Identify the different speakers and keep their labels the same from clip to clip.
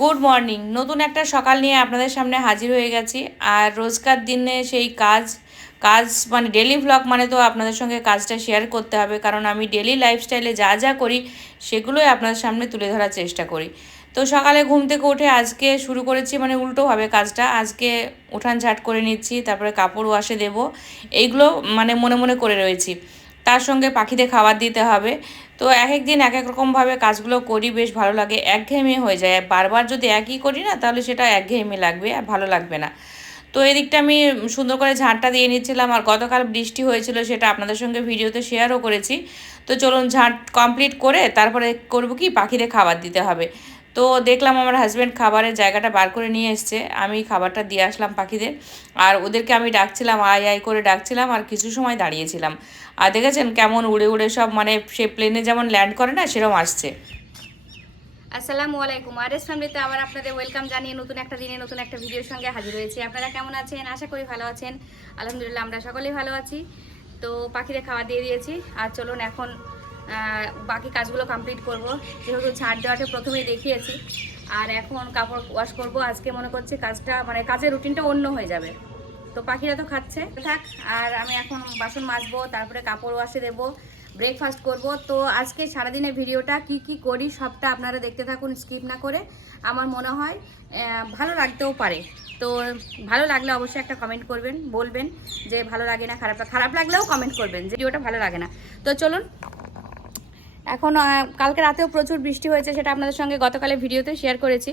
Speaker 1: Good morning নতুন একটা সকাল নিয়ে আপনাদের সামনে হাজির হয়ে গেছি। আর রোজকার দিনে সেই কাজ কাজ মানে ডেলি ভ্লগ মানে তো আপনাদের সঙ্গে কাজটা শেয়ার করতে হবে। কারণ আমি ডেলি লাইফস্টাইলে যা যা করি, সেগুলোই আপনাদের সামনে তুলে ধরার চেষ্টা করি। তো সকালে ঘুম থেকে উঠে আজকে শুরু করেছি মানে উল্টোভাবে কাজটা। আজকে উঠান ঝাট করে নিচ্ছি, তারপরে কাপড় ওয়াশে দেব। এইগুলো মানে মনে মনে করে রয়েছি। তার সঙ্গে পাখিদের খাবার দিতে হবে। তো এক এক দিন এক এক রকমভাবে কাজগুলো করি, বেশ ভালো লাগে। একঘেয়েমি হয়ে যায়। বারবার যদি একই করি না, তাহলে সেটা একঘেয়েমি লাগবে আর ভালো লাগবে না। তো এদিকটা আমি সুন্দর করে ঝাঁটটা দিয়ে নিচ্ছিলাম আর গতকাল বৃষ্টি হয়েছিল সেটা আপনাদের সঙ্গে ভিডিওতে শেয়ারও করেছি। তো চলুন ঝাঁট কমপ্লিট করে তারপরে করব কি? পাখিদের খাবার দিতে হবে। তো দেখলাম আমার হাজব্যান্ড খাবারের জায়গাটা বার করে নিয়ে এসছে। আমি খাবারটা দিয়ে আসলাম পাখিদের। আর ওদেরকে আমি ডাকছিলাম, আয় আয় করে ডাকছিলাম আর কিছু সময় দাঁড়িয়েছিলাম। আর দেখেছেন কেমন উড়ে উড়ে সব মানে সে প্লেনে যেমন ল্যান্ড করে না, সেরকম আসছে।
Speaker 2: আসসালামু আলাইকুম। আরএস ফ্যামিলিতে আবার আপনাদের ওয়েলকাম জানিয়ে নতুন একটা দিনে নতুন একটা ভিডিওর সঙ্গে হাজির হয়েছি। আপনারা কেমন আছেন? আশা করি ভালো আছেন। আলহামদুলিল্লাহ আমরা সকলেই ভালো আছি। তো পাখিদের খাওয়া দিয়ে দিয়েছি। আর চলুন এখন বাকি কাজগুলো কমপ্লিট করব। যেহেতু ঝাড় দেওয়াটা প্রথমেই দেখিয়েছি। আর এখন কাপড় ওয়াশ করব। আজকে মনে করছি কাজটা মানে কাজের রুটিনটা অন্য হয়ে যাবে। তো পাখিরা তো খাচ্ছে। থাক, আর আমি এখন বাসন মাজবো, তারপরে কাপড় ওয়াশে দেবো ব্রেকফাস্ট করব। তো আজকে সারাদিনের ভিডিওটা কি কি করি সবটা আপনারা দেখতে থাকুন স্কিপ না করে। আমার মনে হয় ভালো লাগতেও পারে। তো ভালো লাগলে অবশ্যই একটা কমেন্ট করবেন, বলবেন যে ভালো লাগে না খারাপ খারাপ লাগলেও কমেন্ট করবেন যে ভিডিওটা ভালো লাগে না। তো চলুন এখন কালকে রাতেও প্রচুর বৃষ্টি হয়েছে, সেটা আপনাদের সঙ্গে গতকালে ভিডিওতে শেয়ার করেছি।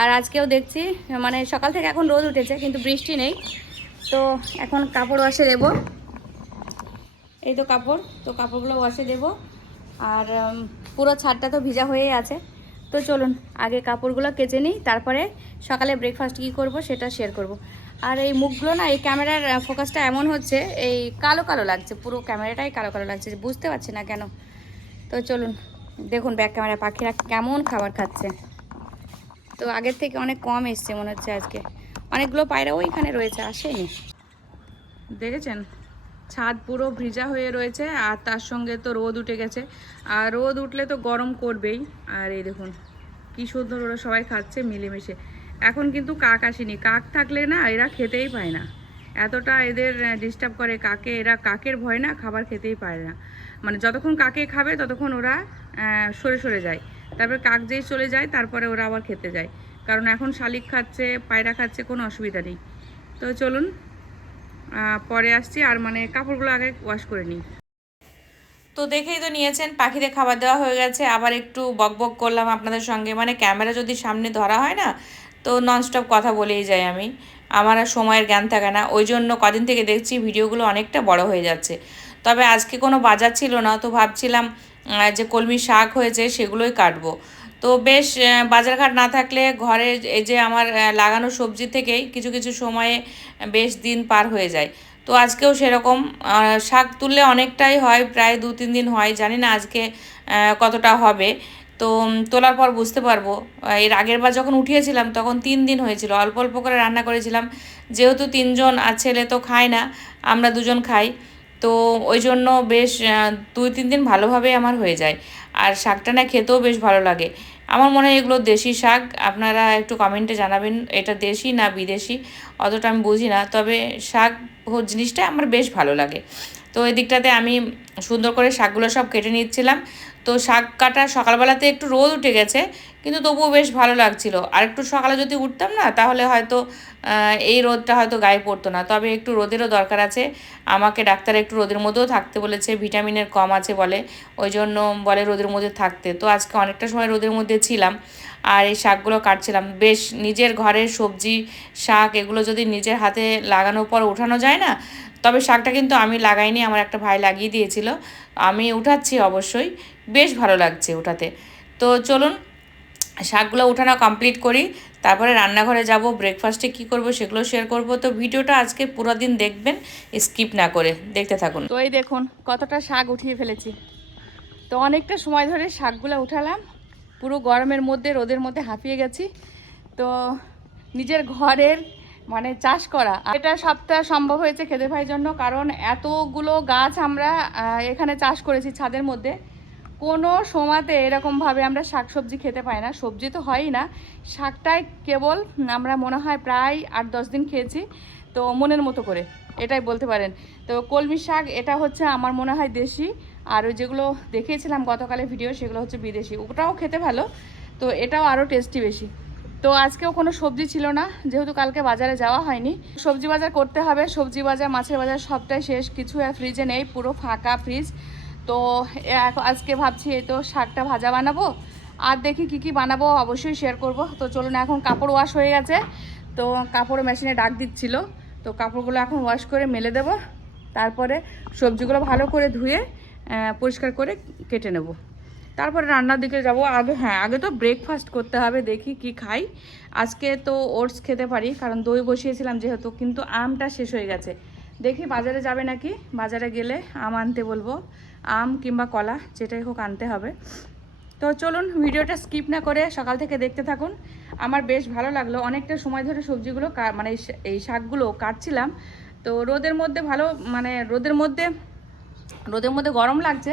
Speaker 2: আর আজকেও দেখছি মানে সকাল থেকে এখন রোদ উঠেছে, কিন্তু বৃষ্টি নেই। তো এখন কাপড় ওয়াশে দেবো। এই তো কাপড়, তো কাপড়গুলো ওয়াশে দেবো। আর পুরো ছাদটা তো ভিজা হয়েই আছে। তো চলুন, আগে কাপড়গুলো কেচে নিই, তারপরে সকালে ব্রেকফাস্ট কী করব সেটা শেয়ার করব। আর এই মুখগুলো না, এই ক্যামেরার ফোকাসটা এমন হচ্ছে, এই কালো কালো লাগছে, পুরো ক্যামেরাটাই কালো কালো লাগছে, বুঝতে পারছি না কেন। তো চলুন, দেখুন ব্যাক ক্যামেরা পাখিরা কেমন খাবার খাচ্ছে। তো আগের থেকে অনেক কম এসছে মনে হচ্ছে আজকে। অনেকগুলো পায়রা ওইখানে রয়েছে, আসেনি।
Speaker 1: দেখেছেন? ছাদ পুরো ভিজা হয়ে রয়েছে, আর তার সঙ্গে তো রোদ উঠে গেছে। আর রোদ উঠলে তো গরম করবেই। আর এই দেখুন, কি সুন্দর ওরা সবাই খাচ্ছে মিলেমিশে। এখন কিন্তু কাক আসেনি। কাক থাকলে না এরা খেতেই পায় না। এতটা এদের ডিস্টার্ব করে কাকে, এরা কাকের ভয় না, খাবার খেতেই পারে না। মানে যতক্ষণ কাকে খাবে, ততক্ষণ ওরা সরে সরে যায়। তারপর কাক যেই চলে যায়, তারপরে ওরা আবার খেতে যায়। কারণ এখন শালিক খাচ্ছে, পায়রা খাচ্ছে, কোনো অসুবিধা নেই। তো চলুন পরে আসছি আর মানে কাপড়গুলো আগে ওয়াশ করে নিই। তো দেখেই তো নিয়েছেন, পাখিদের খাবার দেওয়া হয়ে গেছে। আবার একটু বকবক করলাম আপনাদের সঙ্গে। মানে ক্যামেরা যদি সামনে ধরা হয় না, তো ননস্টপ কথা বলেই যাই আমি। আমার আর সময়ের জ্ঞান থাকে না। ওই জন্য কদিন থেকে দেখছি ভিডিওগুলো অনেকটা বড় হয়ে যাচ্ছে। তবে আজকে কোনো বাজার ছিল না, তো ভাবছিলাম যে কলমি শাক হয়েছে সেগুলোই কাটবো। তো বেশ বাজারঘাট না থাকলে ঘরে এই যে আমার লাগানো সবজি থেকেই কিছু কিছু সময়ে বেশ দিন পার হয়ে যায়। তো আজকেও সেরকম শাক তুললে অনেকটাই হয়, প্রায় দু, তিন দিন হয়, জানি না আজকে কতটা হবে। তো তোলার পর বুঝতে পারব। এর আগের বার যখন উঠিয়েছিলাম তখন তিন দিন হয়েছিল, অল্প অল্প করে রান্না করেছিলাম। যেহেতু তিনজন আর ছেলে তো খায় না, আমরা দুজন খাই। তো ওই জন্য বেশ দুই, তিন দিন ভালোভাবেই আমার হয়ে যায়। আর শাকটা না খেতেও বেশ ভালো লাগে। আমার মনে হয় এগুলো দেশি শাক। আপনারা একটু কমেন্টে জানাবেন, এটা দেশি না বিদেশি? অতটা আমি বুঝি না। তবে শাক জিনিসটা আমার বেশ ভালো লাগে। তো এই দিকটাতে আমি সুন্দর করে শাকগুলো সব কেটে নিচ্ছিলাম। তো শাক কাটা সকালবেলাতে একটু রোদ উঠে গেছে, কিন্তু তবুও বেশ ভালো লাগছিল। আর একটু সকালে যদি উঠতাম না, তাহলে হয়তো এই রোদটা হয়তো গায়ে পড়তো না। তবে একটু রোদেরও দরকার আছে। আমাকে ডাক্তার একটু রোদের মধ্যেও থাকতে বলেছে, ভিটামিনের কম আছে বলে। ওই জন্য বলে রোদের মধ্যে থাকতে। তো আজকে অনেকটা সময় রোদের মধ্যে ছিলাম আর এই শাকগুলো কাটছিলাম। বেশ নিজের ঘরের সবজি, শাক এগুলো যদি নিজের হাতে লাগানোর পর উঠানো যায় না তবে শাকটা কিন্তু আমি লাগাইনি, আমার একটা ভাই লাগিয়ে দিয়েছিল। আমি উঠাচ্ছি অবশ্যই, বেশ ভালো লাগছে উঠাতে। তো চলুন, শাকগুলো উঠানো কমপ্লিট করি, তারপরে রান্নাঘরে যাব ব্রেকফাস্টে কি করব সেগুলো শেয়ার করব। তো ভিডিওটা আজকে পুরো দিন দেখবেন স্কিপ না করে, দেখতে থাকুন।
Speaker 2: তো এই দেখুন, কতটা শাক উঠিয়ে ফেলেছি। তো অনেকটা সময় ধরে শাকগুলো উঠালাম, পুরো গরমের মধ্যে, রোদের মধ্যে হাঁপিয়ে গেছি। তো নিজের ঘরের
Speaker 1: মানে চাষ করা। এটা সবটা সম্ভব হয়েছে খেতে ভাইয়ের জন্য, কারণ এতগুলো গাছ আমরা এখানে চাষ করেছি ছাদের মধ্যে। কোনো সময়তে এরকমভাবে আমরা শাকসবজি খেতে পাই না। সবজি তো হয়ই না। শাকটাই কেবল আমরা মনে হয় প্রায় আট দশ দিন খেয়েছি, তো মনের মতো করে এটাই বলতে পারেন। তো কলমি শাক, এটা হচ্ছে আমার মনে হয় দেশি। আর ওই যেগুলো দেখিয়েছিলাম গতকালের ভিডিও, সেগুলো হচ্ছে বিদেশি। ওটাও খেতে ভালো, তো এটাও আরও টেস্টি বেশি। তো আজকেও কোনো সবজি ছিল না, যেহেতু কালকে বাজারে যাওয়া হয়নি। সবজি বাজার করতে হবে, সবজি বাজার, মাছের বাজার সবটাই শেষ, কিছু ফ্রিজে নেই, পুরো ফাঁকা ফ্রিজ তো এখন- আজকে ভাবছি এই তো শাকটা ভাজা বানাবো, আর দেখি কি কি বানাবো, অবশ্যই শেয়ার করব। তো চলুন এখন কাপড় ওয়াশ হয়ে গেছে, তো কাপড় মেশিনে ডাক দিচ্ছিল। তো কাপড়গুলো এখন ওয়াশ করে মেলে দেব, তারপরে সবজিগুলো ভালো করে ধুয়ে পরিষ্কার করে কেটে নেব। তারপরে রান্নার দিকে যাব। আগে হ্যাঁ আগে তো ব্রেকফাস্ট করতে হবে, দেখি কি খাই। আজকে তো ওটস খেতে পারি, কারণ দই বসিয়েছিলাম যেহেতু, কিন্তু আমটা শেষ হয়ে গেছে। দেখি বাজারে যাবে নাকি? বাজারে গেলে আম আনতে বলব, আম কিংবা কলা, যেটাই হোক আনতে হবে। তো চলুন ভিডিওটা স্কিপ না করে সকাল থেকে দেখতে থাকুন। আমার বেশ ভালো লাগল, অনেকটা সময় ধরে সবজিগুলো মানে এই শাকগুলো কাটছিলাম। তো রোদের মধ্যে ভালো মানে রোদের মধ্যে রোদের মধ্যে গরম লাগছে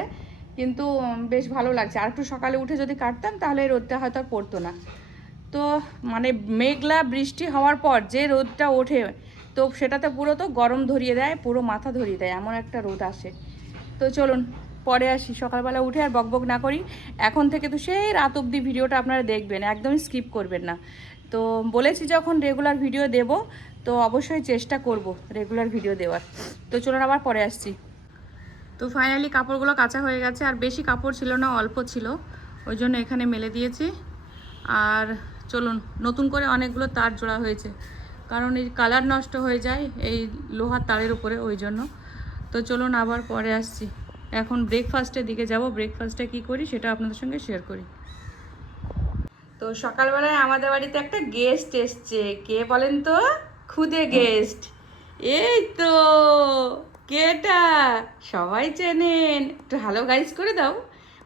Speaker 1: কিন্তু বেশ ভালো লাগছে। আর একটু সকালে উঠে যদি কাটতাম, তাহলে রোদটা হয়তো আর পড়তো না। তো মানে মেঘলা বৃষ্টি হওয়ার পর যে রোদটা ওঠে, তো সেটাতে পুরো তো গরম ধরিয়ে দেয়, পুরো মাথা ধরিয়ে দেয়, এমন একটা রোদ আসে। তো চলুন, পরে আসি। সকালবেলা উঠে আর বকবক না করি। এখন থেকে তো সেই রাত অবধি ভিডিওটা আপনারা দেখবেন, একদমই স্কিপ করবেন না। তো বলেছি যখন রেগুলার ভিডিও দেব, তো অবশ্যই চেষ্টা করব রেগুলার ভিডিও দেওয়ার। তো চলুন আবার পরে আসছি। তো ফাইনালি কাপড়গুলো কাঁচা হয়ে গেছে, আর বেশি কাপড় ছিল না, অল্প ছিল। ওই জন্য এখানে মেলে দিয়েছি। আর চলুন, নতুন করে অনেকগুলো তার জোড়া হয়েছে। কারণ এই কালার নষ্ট হয়ে যায় এই লোহার তারের উপরে, ওই জন্য। তো চলুন আবার পরে আসছি। এখন ব্রেকফাস্টের দিকে যাব। ব্রেকফাস্টে কি করি সেটা আপনাদের সঙ্গে শেয়ার করি। তো সকালবেলায় আমাদের বাড়িতে একটা গেস্ট এসছে। কে বলেন তো? খুদে গেস্ট এই তো! কেটা? সবাই চেনেন। একটু হ্যালো গাইজ করে দাও।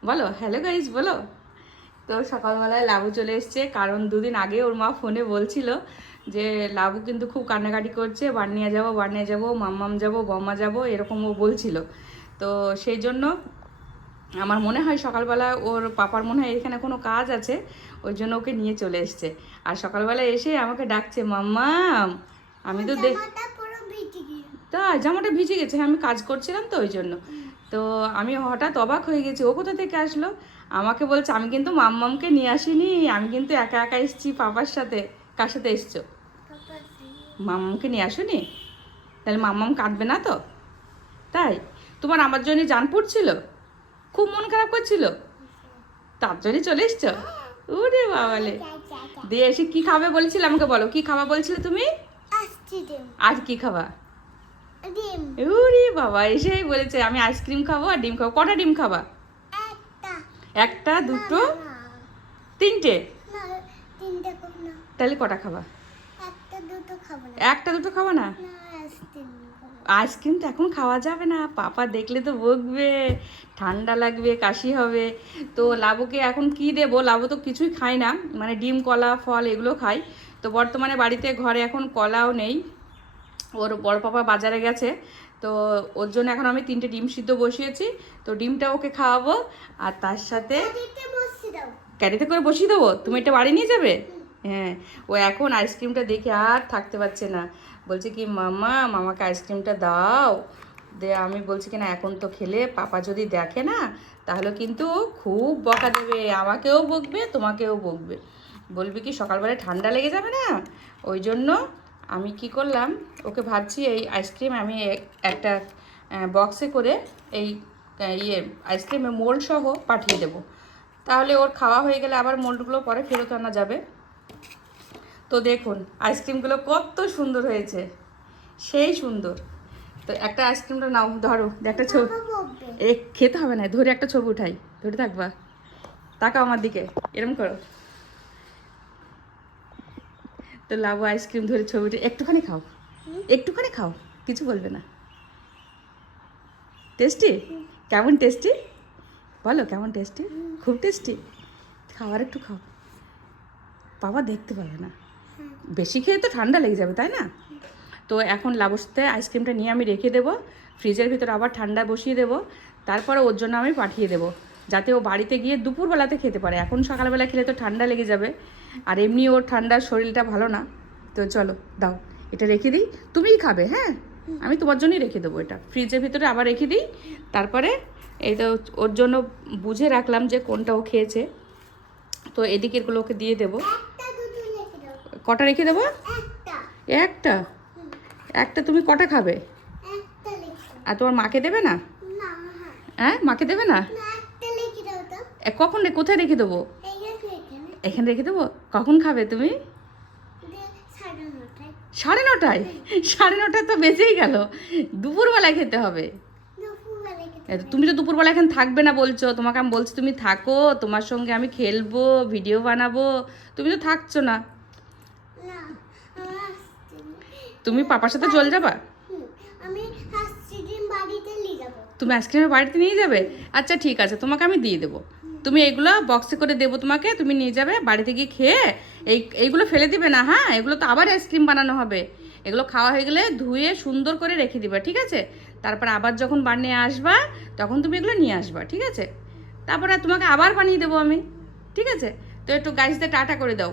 Speaker 1: বলো হ্যালো গাইজ বলো। তো সকালবেলায় লাবু চলে এসছে, কারণ দুদিন আগে ওর মা ফোনে বলছিল যে, লাবু কিন্তু খুব কান্নাকাটি করছে বার্নিয়া যাব বার্নিয়া যাব, মাম্মাম যাব, বম্মা যাব, এরকম ও বলছিল। তো সেই জন্য আমার মনে হয় সকালবেলা ওর পাপার মনে হয় এখানে কোনো কাজ আছে, ওই জন্য ওকে নিয়ে চলে এসছে। আর সকালবেলা এসে আমাকে ডাকছে, মাম্মাম, আমি তো দেখ তা জামাটা ভিজে গেছে হ্যাঁ, আমি কাজ করছিলাম তো ওই জন্য। তো আমি হঠাৎ অবাক হয়ে গেছি ও কোথা থেকে আসলো? আমাকে বলছে আমি কিন্তু মাম্মামকে নিয়ে আসিনি আমি কিন্তু একা একা এসেছি পাপার সাথে কার সাথে এসছো? মাম্মামকে নিয়ে আসোনি? তাহলে মাম্মাম কাঁদবে না তো? তাই? তোমার আমার জন্য জান পড়ছিল? খুব মন খারাপ করছিল? তার জন্য চলে এসছো? ওরে বাবালে! দিয়ে এসে কি খাবে বলেছিলে আমাকে বলো কি খাবা বলছিলে তুমি? আজ কি খাবা? উরি বাবা এসেই বলেছে আমি আইসক্রিম খাব আর ডিম খাব। কটা ডিম খাবা? একটা। দুটো? তিনটে? তাহলে কটা খাবা? একটা দুটো খাবা না। আইসক্রিম তো এখন খাওয়া যাবে না। পাপা দেখলে তো বকবে ঠান্ডা লাগবে কাশি হবে। তো লাবুকে এখন কি দেবো? লাবু তো কিছুই খায় না। মানে ডিম কলা ফল এগুলো খায়। তো বর্তমানে বাড়িতে ঘরে এখন কলাও নেই। ওর বড় পাপা বাজারে গেছে তো ওর জন্য এখন আমি তিনটে ডিম সিদ্ধ বসিয়েছি তো ডিমটা ওকে খাওয়াবো আর তার সাথে ক্যারিতে করে বসিয়ে দেবো? তুমি এটা বাড়ি নিয়ে যাবে? হ্যাঁ ও এখন আইসক্রিমটা দেখে আর থাকতে পারছে না। বলছে কি মামা মামাকে আইসক্রিমটা দাও। দে আমি বলছি কি না এখন তো খেলে পাপা যদি দেখে না তাহলে কিন্তু খুব বকা দেবে। আমাকেও বকবে তোমাকেও বকবে। বলবি কি সকালবেলায় ঠান্ডা লেগে যাবে না? ওই জন্য আমি কি করলাম? ওকে ভাবছি এই আইসক্রিম আমি একটা বক্সে করে এই ইয়ে আইসক্রিমের মোল্ড সহ পাঠিয়ে দেবো। তাহলে ওর খাওয়া হয়ে গেলে আবার মোল্ডগুলো পরে ফেরত আনা যাবে। তো দেখুন আইসক্রিমগুলো কত সুন্দর হয়েছে। সেই সুন্দর। তো একটা আইসক্রিমটা নাও ধরো একটা ছবি এ খেতে হবে না ধরে একটা ছবি উঠাই ধরে থাকবা। তাকাও আমার দিকে এরম করো। তো লাবু আইসক্রিম ধরে ছবি উঠে, একটুখানি খাও একটুখানি খাও, কিছু বলবে না। টেস্টি? কেমন টেস্টি? বলো, কেমন টেস্টি? খুব টেস্টি। খাওয়ার একটু খাও। বাবা দেখতে পাবে না। বেশি খেয়ে তো ঠান্ডা লেগে যাবে, তাই না? তো এখন লাবসতে আইসক্রিমটা নিয়ে আমি রেখে দেবো। ফ্রিজের ভিতরে আবার ঠান্ডা বসিয়ে দেবো। তারপরে ওর জন্য আমি পাঠিয়ে দেবো। যাতে ও বাড়িতে গিয়ে দুপুরবেলাতে খেতে পারে। এখন সকালবেলা খেলে তো ঠান্ডা লেগে যাবে। আর এমনি ওর ঠান্ডা শরীরটা ভালো না তো চলো দাও এটা রেখে দিই। তুমিই খাবে হ্যাঁ? আমি তোমার জন্যই রেখে দেবো এটা। ফ্রিজের ভিতরে আবার রেখে দিই। তারপরে এই তো ওর জন্য বুঝে রাখলাম যে কোনটা ও খেয়েছে। তো এদিকেরগুলো ওকে দিয়ে দেবো। কটা রেখে দেবো?
Speaker 3: একটা।
Speaker 1: একটা? তুমি কটা খাবে? আর তোমার মাকে দেবে না?
Speaker 3: হ্যাঁ।
Speaker 1: হ্যাঁ মাকে দেবে না? কখন কোথায় রেখে দেবো?
Speaker 3: এখানে
Speaker 1: রেখে দেবো? কখন খাবে তুমি?
Speaker 3: সাড়ে নটায়।
Speaker 1: সাড়ে নটায় তো বেজেই গেল। দুপুরবেলায় খেতে হবে। তুমি তো দুপুরবেলা এখন থাকবে না বলছো। তোমাকে আমি বলছি, তুমি থাকো, তোমার সঙ্গে আমি খেলব, ভিডিও বানাবো। তুমি তো থাকছো না। তুমি পাপার সাথে চলে যাব? তুমি আইসক্রিমের বাড়িতে নিয়ে যাবে। আচ্ছা ঠিক আছে। তোমাকে আমি দিয়ে দেবো। তুমি এগুলো বক্সে করে দেবো তোমাকে, তুমি নিয়ে যাবে, বাড়িতে গিয়ে খেয়ে এই, এইগুলো ফেলে দিবে না হ্যাঁ? এগুলো তো আবার আইসক্রিম বানানো হবে। এগুলো খাওয়া হয়ে গেলে ধুয়ে সুন্দর করে রেখে দিবা, ঠিক আছে? তারপর আবার যখন বানিয়ে আসবা, তখন তুমি এগুলো নিয়ে আসবা, ঠিক আছে? তারপরে তোমাকে আবার বানিয়ে দেবো আমি, ঠিক আছে? তো একটু গাছতে টাটা করে দাও।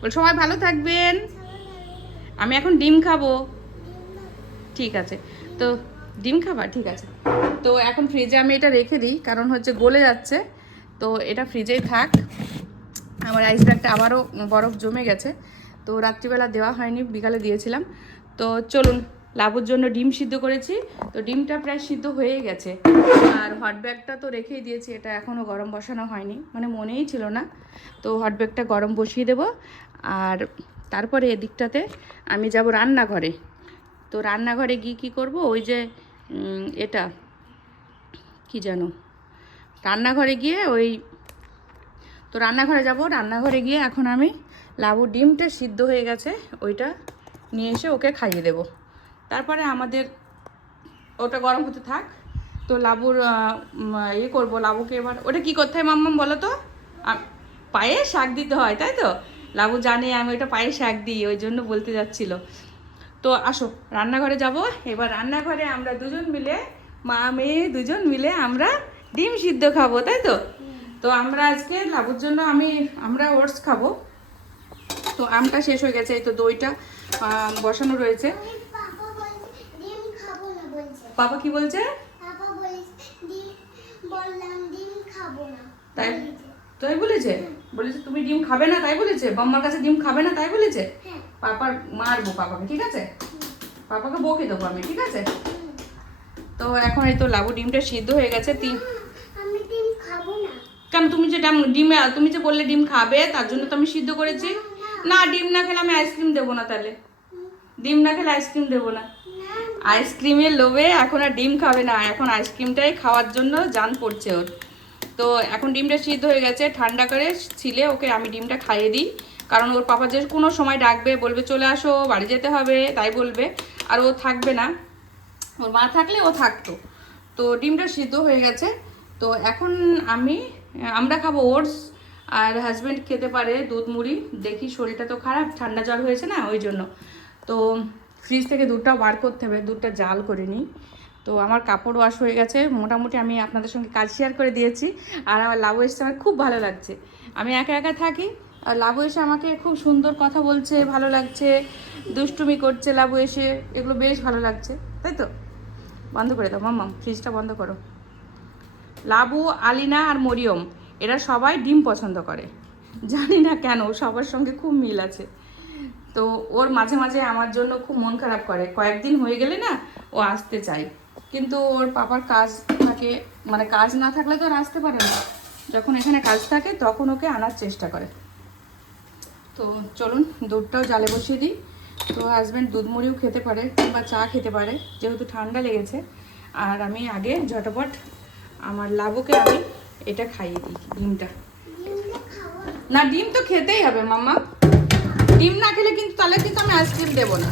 Speaker 1: বল, সবাই ভালো থাকবেন। আমি এখন ডিম খাব। ঠিক আছে। তো ডিম খাবার? ঠিক আছে। তো এখন ফ্রিজে আমি এটা রেখে দিই, কারণ হচ্ছে গলে যাচ্ছে। তো এটা ফ্রিজেই থাক। আমার আইস ব্যাগটা আবারও বরফ জমে গেছে। তো রাত্রিবেলা দেওয়া হয়নি, বিকালে দিয়েছিলাম। তো চলুন, লাবুর জন্য ডিম সিদ্ধ করেছি। তো ডিমটা প্রায় সিদ্ধ হয়ে গেছে। আর হট ব্যাগটা তো রেখেই দিয়েছি, এটা এখনও গরম বসানো হয়নি। মানে মনেই ছিল না। তো হট ব্যাগটা গরম বসিয়ে দেব। আর তারপরে এদিকটাতে আমি যাব রান্নাঘরে। তো রান্নাঘরে গিয়ে কী করব? ওই যে এটা, কি যেন রান্নাঘরে গিয়ে ওই, তো রান্নাঘরে যাব। রান্নাঘরে গিয়ে এখন আমি লাবু ডিমটা সিদ্ধ হয়ে গেছে, ওইটা নিয়ে এসে ওকে খাইয়ে দেব। তারপরে আমাদের, ওটা গরম হতে থাক। তো লাবুর ইয়ে করব, লাবুকে এবার, ওটা কি করতে হয় মাম্মাম বলো তো? পায়ে শাক দিতে হয়, তাই তো? লাবু জানে আমি ওটা পায়ে শাক দিই, ওই জন্য বলতে যাচ্ছিল। তো আসো, রান্নাঘরে যাব। এবার রান্নাঘরে আমরা দুজন মিলে, মা, মেয়ে দুজন মিলে আমরা ডিম সিদ্ধ খাব, তাই তো? তো আমরা আজকে লাবুর জন্য আমি, আমরা ওটস খাব। তো আমটা শেষ হয়ে গেছে, এই তো দইটা বসানো রয়েছে। বাবা কি বলছে? তাই। তাই বলেছে? বলেছে, তুমি ডিম খাবে না, তাই বলেছে? বাম্মার কাছে ডিম খাবে না, তাই বলেছে?
Speaker 3: হ্যাঁ।
Speaker 1: পাপার মারবো পাপাকে ঠিক আছে? পাপাকে বকে দেবো আমি ঠিক আছে? তো এখন এই তো লাবু ডিমটা সিদ্ধ হয়ে গেছে তিন কেন তুমি যে ডাম- তুমি যে বললে ডিম খাবে তার জন্য তো আমি সিদ্ধ করেছি। না ডিম না খেলে আমি আইসক্রিম দেবো না তাহলে। ডিম না খেলে আইসক্রিম দেবো
Speaker 3: না।
Speaker 1: আইসক্রিমের লোভে এখন আর ডিম খাবে না এখন আইসক্রিমটাই খাওয়ার জন্য জান পড়ছে ওর। তো এখন ডিমটা সিদ্ধ হয়ে গেছে ঠান্ডা করে ছিলে ওকে আমি ডিমটা খাইয়ে দিই। কারণ ওর পাপা যে কোনো সময় ডাকবে, বলবে, চলে আসো, বাড়ি যেতে হবে, তাই বলবে। আর ও থাকবে না। ওর মা থাকলে ও থাকতো। তো ডিমটা সিদ্ধ হয়ে গেছে। তো এখন আমি, আমরা খাব ওটস। আর হাজব্যান্ড খেতে পারে দুধ মুড়ি। দেখি শরীরটা তো খারাপ, ঠান্ডা জ্বর হয়েছে না, ওই জন্য। তো ফ্রিজ থেকে দুধটা বার করতে হবে, দুধটা জাল করে নিই। তো আমার কাপড় ওয়াশ হয়ে গেছে। মোটামুটি আমি আপনাদের সঙ্গে কাজ শেয়ার করে দিয়েছি। আর আমার লাভ এসছে, আমার খুব ভালো লাগছে। আমি একা একা থাকি। আর লাভু এসে আমাকে খুব সুন্দর কথা বলছে, ভালো লাগছে, দুষ্টুমি করছে লাভু এসে, এগুলো বেশ ভালো লাগছে, তাই তো? বন্ধ করে দাও, মাম্মাম ফ্রিজটা বন্ধ করো। লাবু, আলিনা আর মরিয়ম, এরা সবাই ডিম পছন্দ করে। জানি না কেন, সবার সঙ্গে খুব মিল আছে। তো ওর মাঝে মাঝে আমার জন্য খুব মন খারাপ করে। কয়েকদিন হয়ে গেলে না, ও আসতে চায়। কিন্তু ওর পাপার কাজ থাকে মানে কাজ না থাকলে তো আর আসতে পারে না। যখন এখানে কাজ থাকে, তখন ওকে আনার চেষ্টা করে। তো চলুন, দুধটাও জালে বসিয়ে দিই। তো হাজব্যান্ড দুধ মুড়িও খেতে পারে কিংবা চা খেতে পারে, যেহেতু ঠান্ডা লেগেছে। আর আমি আগে ঝটপট আমার লাবুকে আমি এটা খাইয়ে দিই, ডিমটা।
Speaker 3: না,
Speaker 1: ডিম তো খেতেই হবে, মাম্মা। ডিম না খেলে কিন্তু, তাহলে কিন্তু আমি আইসক্রিম দেবো না।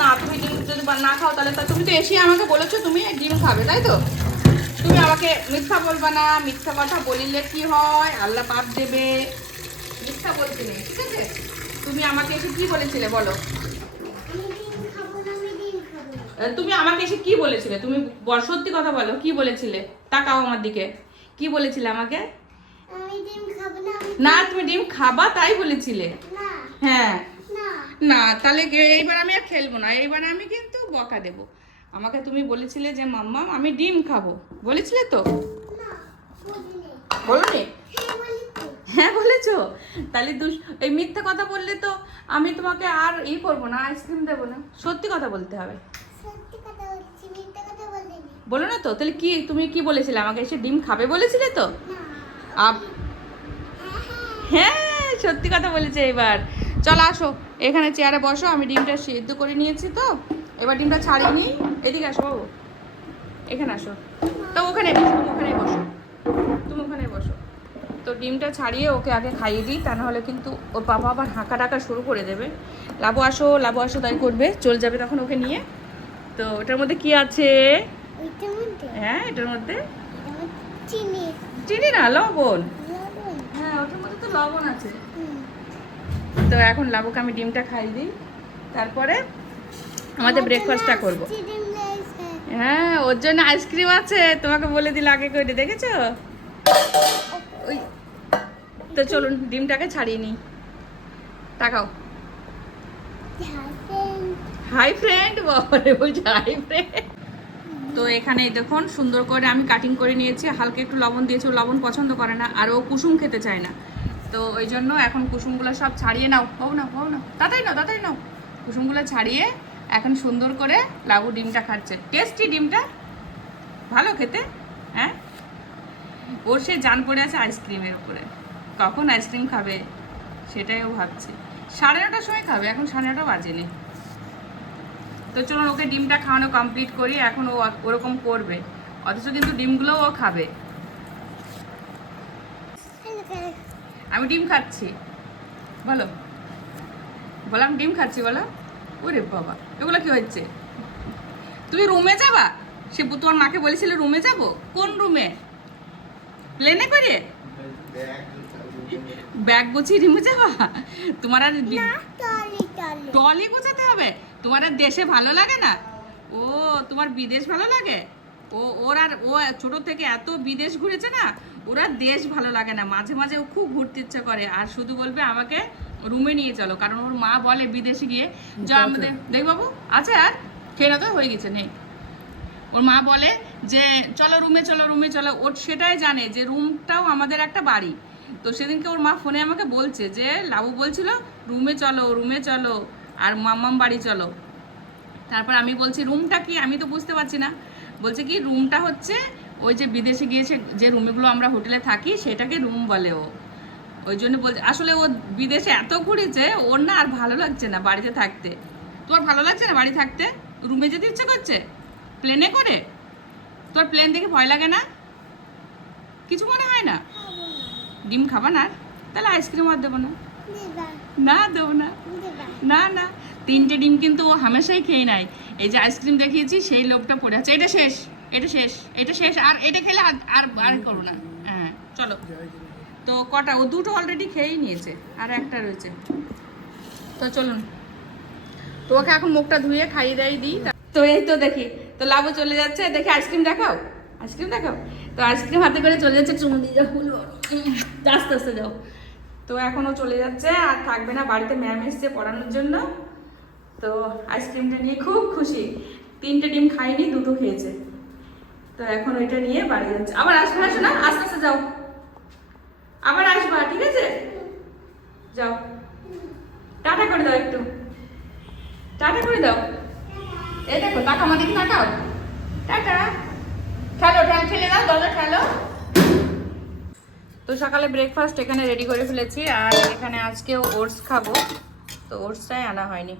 Speaker 1: না, তুমি ডিম যদি না খাও, তাহলে তা তুমি তো এসে আমাকে বলেছ তুমি ডিম খাবে, তাই তো? তুমি আমাকে মিথ্যা বলবা না, মিথ্যা কথা বলিলে কি হয়? আল্লাহ পাপ দেবে। মিথ্যা বলতে নেই ঠিক আছে? তুমি আমাকে এসে কি বলেছিলে বলো?
Speaker 3: না না
Speaker 1: তুমি আমাকে এসে কি বলেছিলে? তুমি সত্যি কথা বলো কি বলেছিলে? তাকাও আমার দিকে। কি বলেছিলে আমাকে?
Speaker 3: আমি ডিম খাব না
Speaker 1: তুমি ডিম খাবা তাই বলেছিলে। হ্যাঁ।
Speaker 3: না
Speaker 1: না তাহলে এইবার আমি আর খেলব না। এইবার আমি কিন্তু বকা দেব। আমাকে তুমি বলেছিলে যে মাম্মা আমি ডিম খাব। বলেছিলে তো?
Speaker 3: না বলি
Speaker 1: বলেছ তাহলে দুষ এই মিথ্যে কথা বললে তো আমি তোমাকে আর ই করব না আইসক্রিম দেবো না। সত্যি কথা বলতে হবে। বলো না তো তাহলে কি তুমি কি বলেছিলে? আমাকে এসে ডিম খাবে বলেছিলে তো? আপ
Speaker 3: হ্যাঁ
Speaker 1: সত্যি কথা বলেছে এবার। চলো আসো এখানে চেয়ারে বসো আমি ডিমটা সিদ্ধ করে নিয়েছি তো। এবার ডিমটা ছাড়িয়ে নিই। এদিকে আসো বাবু। এখানে আসো। তো ওখানে বসো তুমি ওখানে বসো। তুমি ওখানে বসো। তো ডিমটা ছাড়িয়ে ওকে আগে খাইয়ে দিই তা নাহলে কিন্তু ওর বাবা আবার হাঁকা ডাকা শুরু করে দেবে। লাবু আসো লাবু আসো তাই করবে চলে যাবে তখন ওকে নিয়ে। তো ওটার মধ্যে কি আছে? হ্যাঁ এটার মধ্যে?
Speaker 3: চিনি।
Speaker 1: না লবণ? হ্যাঁ ওটার মধ্যে তো লবণ আছে। তো এখন লাবুকে আমি ডিমটা খাইয়ে দিই। তারপরে আমাদের ব্রেকফাস্টটা করব। হ্যাঁ ওর জন্য আইসক্রিম আছে তোমাকে বলে দিলে আগে করে দেখেছ? ওই। তো চলুন, ডিমটাকে ছাড়িয়ে নিই। তাকাও। Hi friend. বাবারে, বলছে হাই ফ্রেন্ড। তো এখানে দেখুন, সুন্দর করে আমি কাটিং করে নিয়েছি। হালকা একটু লবণ দিয়েছি, ও লবণ পছন্দ করে না, আর ও কুসুম খেতে চায় না। তো ওই জন্য এখন কুসুমগুলো সব ছাড়িয়ে নাও। বউ নাও বউ না। তাড়াতাড়ি নাও তাড়াতাড়ি নাও। কুসুমগুলো ছাড়িয়ে এখন সুন্দর করে লাবু ডিমটা খাচ্ছে। টেস্টি ডিমটা। ভালো খেতে হ্যাঁ? ওর সে জান পড়ে আছে আইসক্রিমের উপরে। কখন আইসক্রিম খাবে? সেটাই ও ভাবছে। সাড়ে নটার সময় খাবে, এখন সাড়ে নটা বাজেনি। তো চলুন, ওকে ডিমটা খাওয়ানো কমপ্লিট করি। এখন ও ওরকম করবে। অথচ কিন্তু ডিমগুলোও ও খাবে। আমি ডিম খাচ্ছি। বলো। বললাম, ডিম খাচ্ছি, বলো। ওরে বাবা, এগুলো কি হচ্ছে তুমি রুমে যাবা? সে তোমার মাকে বলেছিলে, রুমে যাব? কোন রুমে? প্লেনে করে? ব্যাগ গুছিয়ে রুমে যাবা তোমার আর
Speaker 3: টলি
Speaker 1: গোছাতে হবে? তোমার আর দেশে ভালো লাগে না? ও তোমার বিদেশ ভালো লাগে? ও ওর আর ও ছোট থেকে এত বিদেশ ঘুরেছে না ওরা দেশ ভালো লাগে না। মাঝে মাঝে ও খুব ঘুরতে ইচ্ছা করে। আর শুধু বলবে আমাকে রুমে নিয়ে চলো কারণ ওর মা বলে বিদেশে গিয়ে। যা আমাদের দেখ বাবু আছে আর? খেয়ে না তো হয়ে গেছে নেই। ওর মা বলে যে, চলো রুমে চলো রুমে, চলো। ওর সেটাই জানে যে রুমটাও আমাদের একটা বাড়ি। তো সেদিনকে ওর মা ফোনে আমাকে বলছে যে, লাবু বলছিল, রুমে চলো রুমে চলো, আর মাম্মাম বাড়ি চলো। তারপর আমি বলছি, রুমটা কি? আমি তো বুঝতে পারছি না। বলছে কি, রুমটা হচ্ছে ওই যে বিদেশে গিয়েছে, যে রুমগুলো আমরা হোটেলে থাকি, সেটাকে রুম বলে ও। ওই জন্য বলছে, আসলে ও বিদেশে এত ঘুরেছে, ওর না আর ভালো লাগছে না বাড়িতে থাকতে। তোর ভালো লাগছে না বাড়ি থাকতে? রুমে যেতে ইচ্ছে করছে? প্লেনে করে? তোর প্লেন দেখে ভয় লাগে না? কিছু মনে হয় না? ডিম খাবা না আর? তাহলে আইসক্রিম আর দেবো না। না দেবো না। না না। তিনটে ডিম কিন্তু ও হামেশাই খেয়ে নেয়। এই যে আইসক্রিম দেখিয়েছি সেই লোকটা পড়ে আছে। এটা শেষ এটা শেষ এটা শেষ। আর এটা খেলে আর আর আর করো না। হ্যাঁ চলো। তো কটা? ও দুটো অলরেডি খেয়েই নিয়েছে। আর একটা রয়েছে। তো চলুন। তো ওকে এখন মুখটা ধুয়ে খাইয়ে দাইয়ে দিই। তো এই তো দেখি। তো লাভও চলে যাচ্ছে, দেখি আইসক্রিম দেখাও আইসক্রিম দেখাও। তো আইসক্রিম হাতে করে চলে যাচ্ছে, চুমু দিয়ে বলো। আস্তে আস্তে যাও। তো এখনও চলে যাচ্ছে, আর থাকবে না, বাড়িতে ম্যাম এসছে পড়ানোর জন্য। তো আইসক্রিমটা নিয়ে খুব খুশি। তিনটে ডিম খাইনি দুটো খেয়েছে। তো এখন ওইটা নিয়ে বাড়ি যাচ্ছে। আবার আসবে আসো না? আস্তে আস্তে যাও। আবার আসবা, ঠিক আছে? যাও। টাটা করে দাও একটু। টাটা করে দাও। এই দেখো, টাকা আমাদের তাকাও টাটা। ঠেল খেলে দাও, দরজা খেলো তো সকালে ব্রেকফাস্ট এখানে রেডি করে ফেলেছি, আর এখানে আজকে ওটস খাব। তো ওটসটাই আনা হয়নি।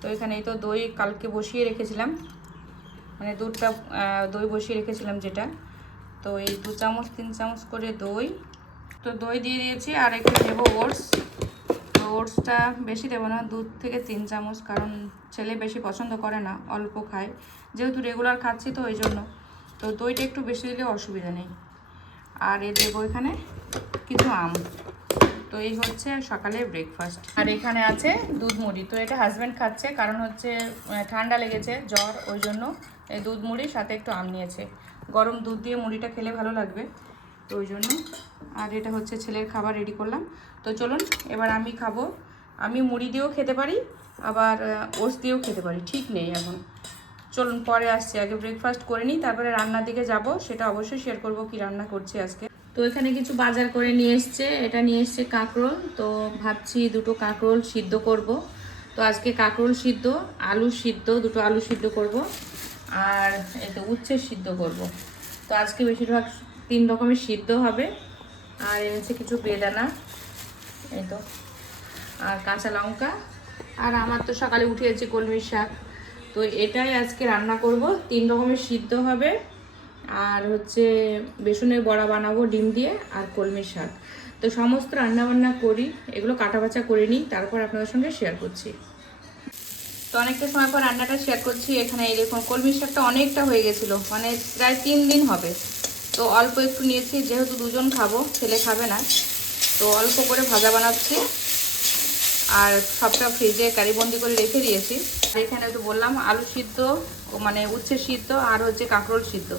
Speaker 1: তো এখানে তো দই কালকে বসিয়ে রেখেছিলাম। মানে দুধটা দই বসিয়ে রেখেছিলাম যেটা। তো এই দু চামচ, তিন চামচ করে দই। তো দই দিয়ে দিয়েছি, আর একটু দেবো ওটস ওটসটা বেশি দেবো না, দুধ থেকে তিন চামচ, কারণ ছেলে বেশি পছন্দ করে না, অল্প খায়। যেহেতু রেগুলার খাচ্ছি তো ওই জন্য তো দইটা একটু বেশি দিলে অসুবিধা নেই। আর এ দেবো এখানে কিছু আম। তো এই হচ্ছে সকালে ব্রেকফাস্ট আর এখানে আছে দুধ মুড়ি তো এটা হাজব্যান্ড খাচ্ছে, কারণ হচ্ছে ঠান্ডা লেগেছে, জ্বর ওই জন্য এই দুধ মুড়ি সাথে একটু আম নিয়েছে। গরম দুধ দিয়ে মুড়িটা খেলে ভালো লাগবে, তো ওই জন্য আর এটা হচ্ছে ছেলের খাবার রেডি করলাম। তো চলুন, এবার আমি খাব। আমি মুড়ি দিয়েও খেতে পারি, আবার ওটস দিয়েও খেতে পারি, ঠিক নেই এখন। চলুন, পরে আসছি, আগে ব্রেকফাস্ট করে নিই, তারপরে রান্নার দিকে যাব, সেটা অবশ্যই শেয়ার করব কি রান্না করছি আজকে। তো এখানে কিছু বাজার করে নিয়ে এসছে, এটা নিয়ে এসছে কাঁকরোল, তো ভাবছি দুটো কাঁকরোল সিদ্ধ করব। তো আজকে কাঁকরোল সিদ্ধ, আলু সিদ্ধ, দুটো আলু সিদ্ধ করব, আর এই তো উচ্ছে সিদ্ধ করব। তো আজকে বেশিরভাগ তিন রকমের সিদ্ধ হবে, আর এনেছে কিছু বেদানা। এই তো। আর কাঁচা লঙ্কা। আর আমার তো সকালে উঠিয়েছি কলমির শাক। তো এটাই আজকে রান্না করব। তিন রকমের সিদ্ধ হবে। আর হচ্ছে বেসনের বড়া বানাবো ডিম দিয়ে আর কলমির শাক। তো সমস্ত রান্না বান্না করি। এগুলো কাটা বাছা করে নিই। তারপর আপনাদের সঙ্গে শেয়ার করছি। তো অনেকটা সময় পর রান্নাটা শেয়ার করছি। এখানে এই দেখুন কলমির শাকটা অনেকটা হয়ে গেছিল। মানে প্রায় তিন দিন হবে। তো অল্প একটু নিয়েছি। যেহেতু দুজন খাব ছেলে খাবে না। তো অল্প করে ভাজা বানাচ্ছি। আর সবটা ফ্রিজে কারিবন্দি করে রেখে দিয়েছি। এখানে একটু বললাম, আলু সিদ্ধ মানে উচ্ছে সিদ্ধ আর হচ্ছে কাঁকরোল সিদ্ধ।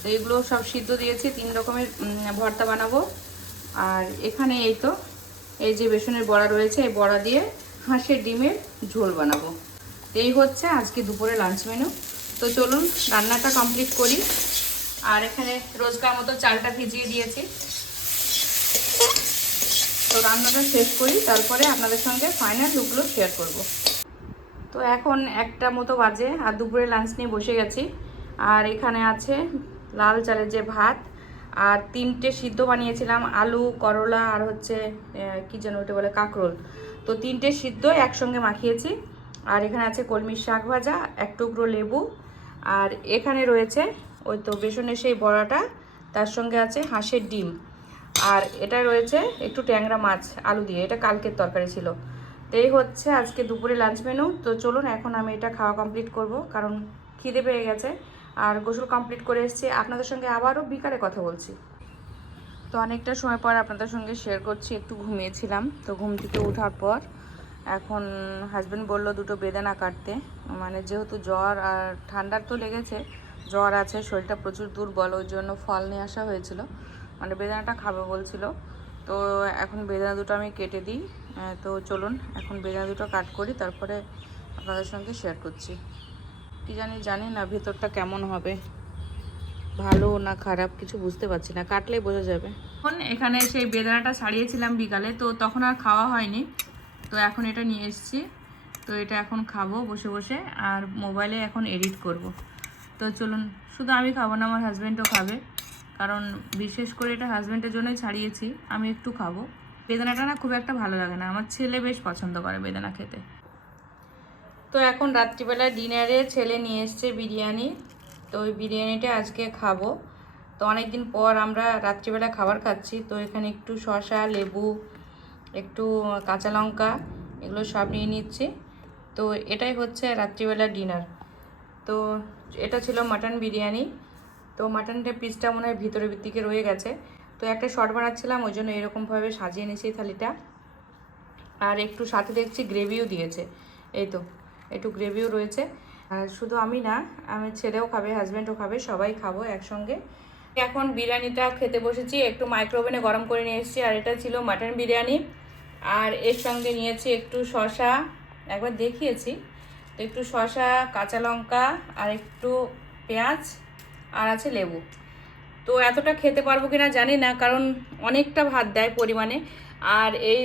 Speaker 1: তো এগুলো সব সিদ্ধ দিয়েছি, তিন রকমের ভর্তা বানাবো। আর এখানে এই তো, এই যে বেসনের বড়া রয়েছে, এই বড়া দিয়ে হাঁসের ডিমের ঝোল বানাবো। এই হচ্ছে আজকে দুপুরে লাঞ্চ মেনু তো চলুন, রান্নাটা কমপ্লিট করি। আর এখানে রোজকার মতো চালটা ভিজিয়ে দিয়েছি। তো রান্নাটা শেষ করি, তারপরে আপনাদের সঙ্গে ফাইনাল লুকগুলো শেয়ার করব। তো এখন একটা মতো বাজে, আর দুপুরে লাঞ্চ নিয়ে বসে গেছি। আর এখানে আছে লাল চালের যে ভাত, আর তিনটে সিদ্ধ বানিয়েছিলাম, আলু, করলা, আর হচ্ছে কি যেন ওটা বলে, কাঁকরোল। তো তিনটে সিদ্ধ একসঙ্গে মাখিয়েছি। আর এখানে আছে কলমির শাক ভাজা, এক টুকরো লেবু। আর এখানে রয়েছে, ওই তো বেসনের সেই বড়াটা, তার সঙ্গে আছে হাঁসের ডিম। আর এটা রয়েছে একটু ট্যাংরা মাছ, আলু দিয়ে। এটা কালকের তরকারি ছিল। তো এই হচ্ছে আজকে দুপুরে লাঞ্চ মেনু তো চলুন, এখন আমি এটা খাওয়া কমপ্লিট করব, কারণ খিদে পেয়ে গেছে। আর গোসল কমপ্লিট করে এসেছি। আপনাদের সঙ্গে আবারও বিকালে কথা বলছি। তো অনেকটা সময় পর আপনাদের সঙ্গে শেয়ার করছি, একটু ঘুমিয়েছিলাম। তো ঘুম থেকে ওঠার পর এখন হাজব্যান্ড বলল, দুটো বেদানা কাটতে। মানে যেহেতু জ্বর আর ঠান্ডার তো লেগেছে, জ্বর আছে, শরীরটা প্রচুর দুর্বল, ওই জন্য ফল নিয়ে আসা হয়েছিল। মানে বেদানাটা খাবে বলছিল। তো এখন বেদানা দুটো আমি কেটে দিই। তো চলুন, এখন বেদানা দুটো কাট করি, তারপরে আপনাদের সঙ্গে শেয়ার করছি। কি জানি জানি না ভেতরটা কেমন হবে। ভালো না খারাপ কিছু বুঝতে পারছি না, কাটলেই বোঝা যাবে। এখন এখানে সেই বেদানাটা ছাড়িয়েছিলাম বিকালে, তো তখন আর খাওয়া হয়নি। তো এখন এটা নিয়ে এসেছি। তো এটা এখন খাব বসে বসে, আর মোবাইলে এখন এডিট করব। তো চলুন, শুধু আমি খাব না, আমার হাজব্যান্ডও খাবে। কারণ বিশেষ করে এটা হাজব্যান্ডের জন্যই ছাড়িয়েছি, আমি একটু খাব। বেদানাটা না খুব একটা ভালো লাগে না, আমার ছেলে বেশ পছন্দ করে বেদানা খেতে। তো এখন রাত্রিবেলা ডিনারে ছেলে নিয়ে এসছে বিরিয়ানি, তো ওই বিরিয়ানিটা আজকে খাব। তো অনেক দিন পর আমরা রাত্রিবেলা খাবার খাচ্ছি, তো এখানে একটু শসা, লেবু, একটু কাঁচা লঙ্কা, এগুলো সব নিয়ে নিচ্ছি। তো এটাই হচ্ছে রাত্রিবেলা ডিনার তো এটা ছিল মাটন বিরিয়ানি। তো মাটনটা পিসটা মনে হয় ভিতরের দিকে রয়ে গেছে। তো একটা শর্ট বানাচ্ছিলাম, ওই জন্য এরকমভাবে সাজিয়ে নিয়েছি থালিটা। আর একটু সাথে দেখছি গ্রেভিও দিয়েছে। এই তো, একটু গ্রেভিও রয়েছে। আর শুধু আমি না, আমি ছেলেও খাবে হাজব্যান্ডও খাবে, সবাই খাব একসঙ্গে। এখন বিরিয়ানিটা খেতে বসেছি, একটু মাইক্রোওভেনে গরম করে নিয়ে এসেছি, আর এটা ছিল মাটন বিরিয়ানি। আর এর সঙ্গে নিয়েছি একটু শসা, একবার দেখিয়েছি। তো একটু শসা, কাঁচা লঙ্কা, আর একটু পেঁয়াজ। আর আছে লেবু। তো এতটা খেতে পারব কি না জানি না, কারণ অনেকটা ভাত দেয় পরিমাণে। আর এই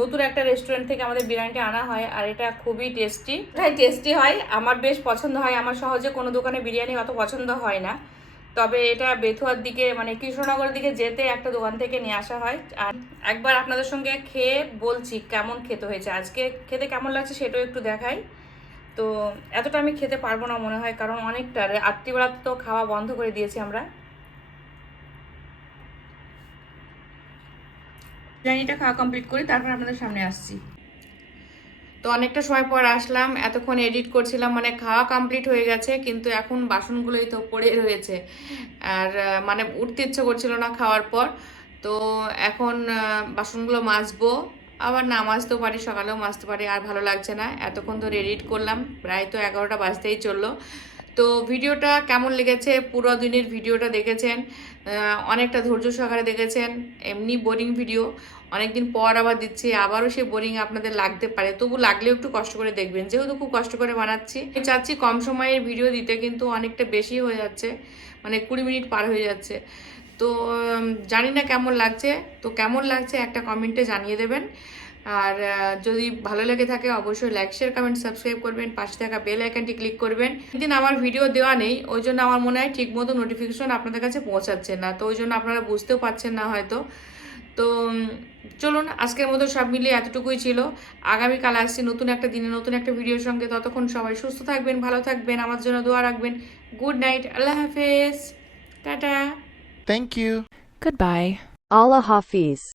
Speaker 1: নতুন একটা রেস্টুরেন্ট থেকে আমাদের বিরিয়ানিটা আনা হয়, আর এটা খুবই টেস্টি এটাই টেস্টি হয়। আমার বেশ পছন্দ হয়। আমার সহজে কোনো দোকানে বিরিয়ানি অত পছন্দ হয় না। তবে এটা বেথুয়ার দিকে মানে কৃষ্ণনগরের দিকে যেতে একটা দোকান থেকে নিয়ে আসা হয়। আর একবার আপনাদের সঙ্গে খেয়ে বলছি কেমন খেতে হয়েছে। আজকে খেতে কেমন লাগছে সেটাও একটু দেখাই। তো এতটা আমি খেতে পারব না মনে হয়, কারণ অনেকটা রাত্রিবেলা তো খাওয়া বন্ধ করে দিয়েছি আমরা। বিরিয়ানিটা খাওয়া কমপ্লিট করি তারপর আপনাদের সামনে আসছি। তো অনেকটা সময় পর আসলাম, এতক্ষণ এডিট করছিলাম মানে খাওয়া কমপ্লিট হয়ে গেছে, কিন্তু এখন বাসনগুলোই তো পড়ে রয়েছে। আর মানে উঠতে ইচ্ছে করছিল না খাওয়ার পর। তো এখন বাসনগুলো মাজবো। আবার না মাজতেও পারি, সকালেও মাজতে পারি, আর ভালো লাগছে না। এতক্ষণ ধরে এডিট করলাম, প্রায় তো এগারোটা বাজতেই চলল। তো ভিডিওটা কেমন লেগেছে? পুরো দিনের ভিডিওটা দেখেছেন অনেকটা ধৈর্য সহকারে দেখেছেন, এমনি বোরিং ভিডিও অনেকদিন পর আবার দিচ্ছি, আবারও সে বোরিং আপনাদের লাগতে পারে। তবু লাগলেও একটু কষ্ট করে দেখবেন। যেহেতু খুব কষ্ট করে বানাচ্ছি, আমি চাচ্ছি কম সময়ের ভিডিও দিতে, কিন্তু অনেকটা বেশি হয়ে যাচ্ছে মানে কুড়ি মিনিট পার হয়ে যাচ্ছে। তো জানি না কেমন লাগছে। তো কেমন লাগছে একটা কমেন্টে জানিয়ে দেবেন। আর যদি ভালো লেগে থাকে অবশ্যই লাইক শেয়ার কমেন্ট সাবস্ক্রাইব করবেন। পাশে থাকা বেল আইকনটি ক্লিক করবেন। দিন আমার ভিডিও দেওয়া নেই, ওই জন্য আমার মনে হয় ঠিকমতো নোটিফিকেশন আপনাদের কাছে পৌঁছাচ্ছে না। তো ওই জন্য আপনারা বুঝতেও পারছেন না হয়তো। তো চলুন, আজকের মতো সব মিলিয়ে এতটুকুই ছিল। আগামীকাল আসছি নতুন একটা দিনে, নতুন একটা ভিডিওর সঙ্গে। ততক্ষণ সবাই সুস্থ থাকবেন, ভালো থাকবেন, আমার জন্য দোয়া রাখবেন। গুড নাইট আল্লাহ হাফেজ। Tata.
Speaker 4: Thank you.
Speaker 5: Goodbye.
Speaker 6: Allah Hafiz.